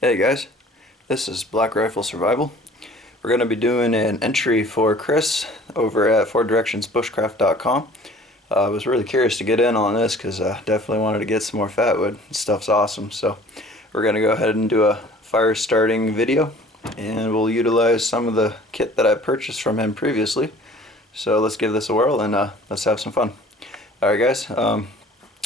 Hey guys, this is Black Rifle Survival. We're going to be doing an entry for Chris over at 4DirectionsBushcraft.com. I was really curious to get in on this because I definitely wanted to get some more fatwood. This stuff's awesome, so we're going to go ahead and do a fire starting video, and we'll utilize some of the kit that I purchased from him previously. So let's give this a whirl and let's have some fun. Alright guys,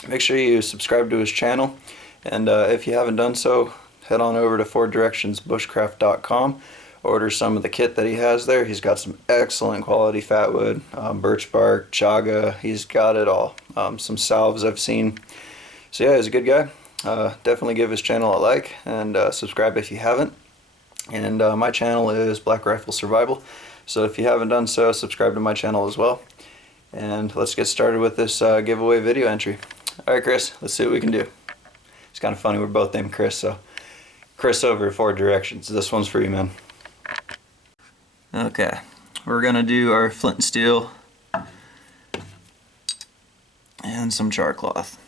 make sure you subscribe to his channel, and if you haven't done so, head on over to 4DirectionsBushcraft.com. Order some of the kit that he has there. He's got some excellent quality fatwood, birch bark, chaga, he's got it all. Some salves I've seen. So yeah, he's a good guy. Definitely give his channel a like and subscribe if you haven't. And my channel is Black Rifle Survival. So if you haven't done so, subscribe to my channel as well. And let's get started with this giveaway video entry. Alright Chris, let's see what we can do. It's kind of funny, we're both named Chris, so Chris over at 4 Directions. This one's for you, man. Okay, we're gonna do our flint and steel and some char cloth.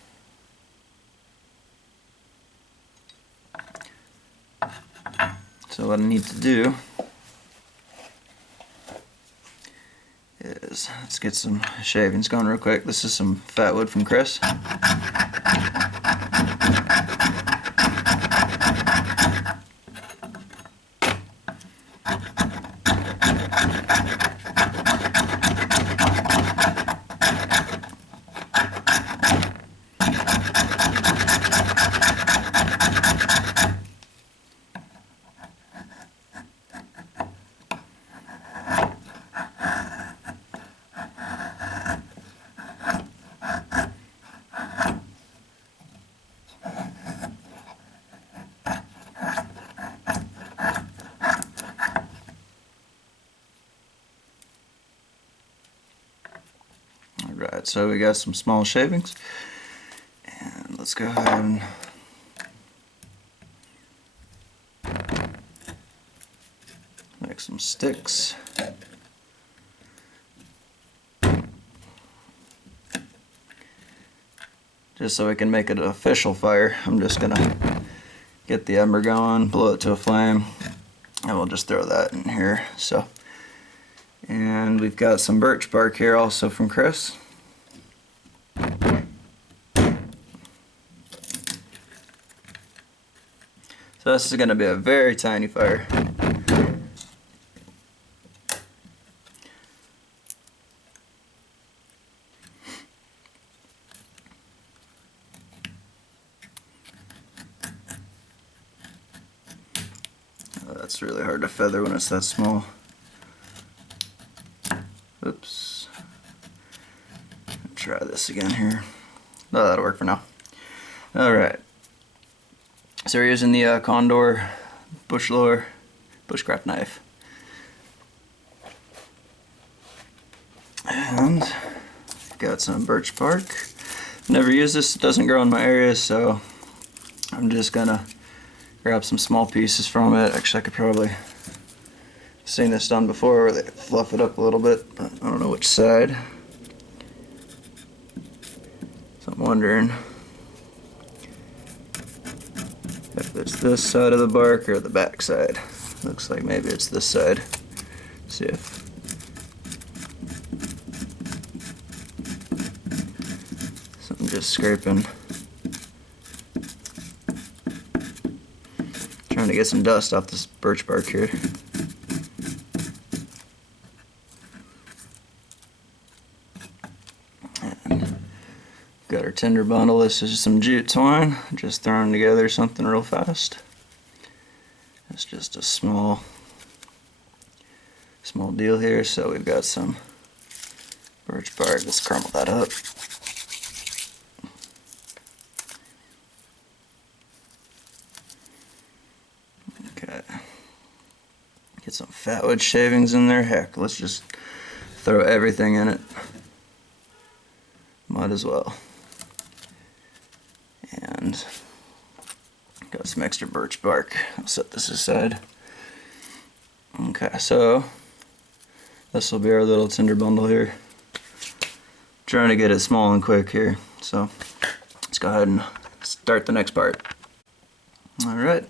So what I need to do is, let's get some shavings going real quick. This is some fatwood from Chris. Alright, so we got some small shavings, and let's go ahead and make some sticks. Just so we can make it an official fire, I'm just gonna get the ember going, blow it to a flame, and we'll just throw that in here. So, and we've got some birch bark here also from Chris. So this is going to be a very tiny fire. Oh, that's really hard to feather when it's that small. Oops. Try this again here. No, that'll work for now. Alright. So we're using the Condor bushcraft knife. And got some birch bark. Never used this, it doesn't grow in my area, so I'm just gonna grab some small pieces from it. Actually, I could probably seen this done before where they fluff it up a little bit, but I don't know which side. So I'm wondering if it's this side of the bark or the back side. Looks like maybe it's this side. See if so I'm just scraping, trying to get some dust off this birch bark here. Got our tinder bundle. This is some jute twine, just throwing together something real fast. It's just a small deal here. So we've got some birch bark. Let's crumble that up. Okay. Get some fatwood shavings in there. Heck, let's just throw everything in it. Might as well. And got some extra birch bark. I'll set this aside. Okay, so this will be our little tinder bundle here. Trying to get it small and quick here. So let's go ahead and start the next part. Alright,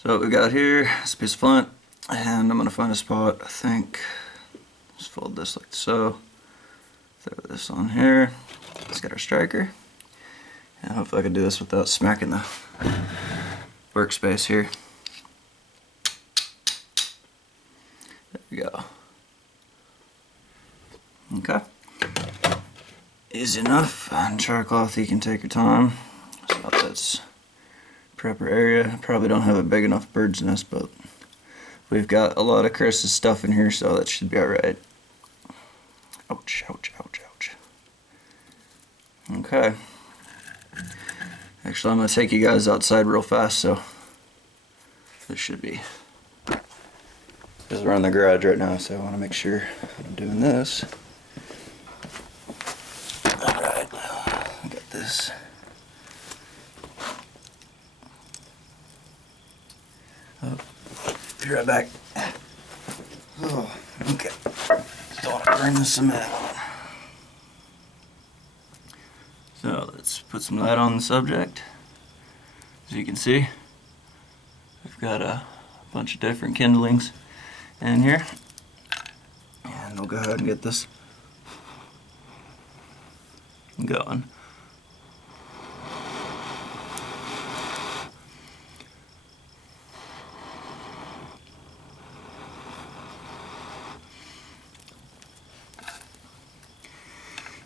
So what we got here is a piece of flint, and I'm going to find a spot, I think, just fold this like so, throw this on here, let's get our striker, and hopefully I can do this without smacking the workspace here. There we go. Okay. Easy enough. On char cloth you can take your time. So that's prepper area. Probably don't have a big enough bird's nest, but we've got a lot of Chris's stuff in here, so that should be alright. Ouch, ouch, ouch, ouch. Okay. Actually, I'm going to take you guys outside real fast, so this should be. Because we're in the garage right now, so I want to make sure I'm doing this. Alright, I got this. Oh, be right back. Oh, okay. Don't want to burn the cement. So let's put some light on the subject. As you can see, we've got a bunch of different kindlings in here. And we'll go ahead and get this going.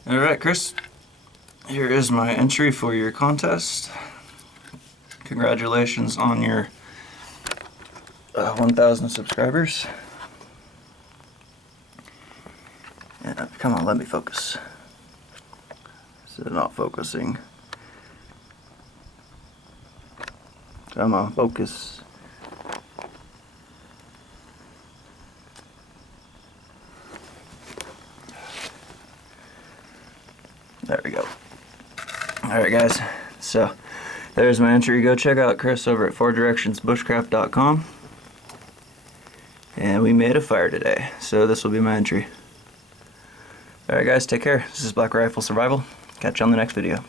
Alright, Chris, here is my entry for your contest. Congratulations on your 1,000 subscribers. Yeah, come on, let me focus. So not focusing. Come on, focus. There we go. Alright guys, so there's my entry. Go check out Chris over at 4DirectionsBushcraft.com. And we made a fire today, so this will be my entry. Alright guys, take care. This is Black Rifle Survival. Catch you on the next video.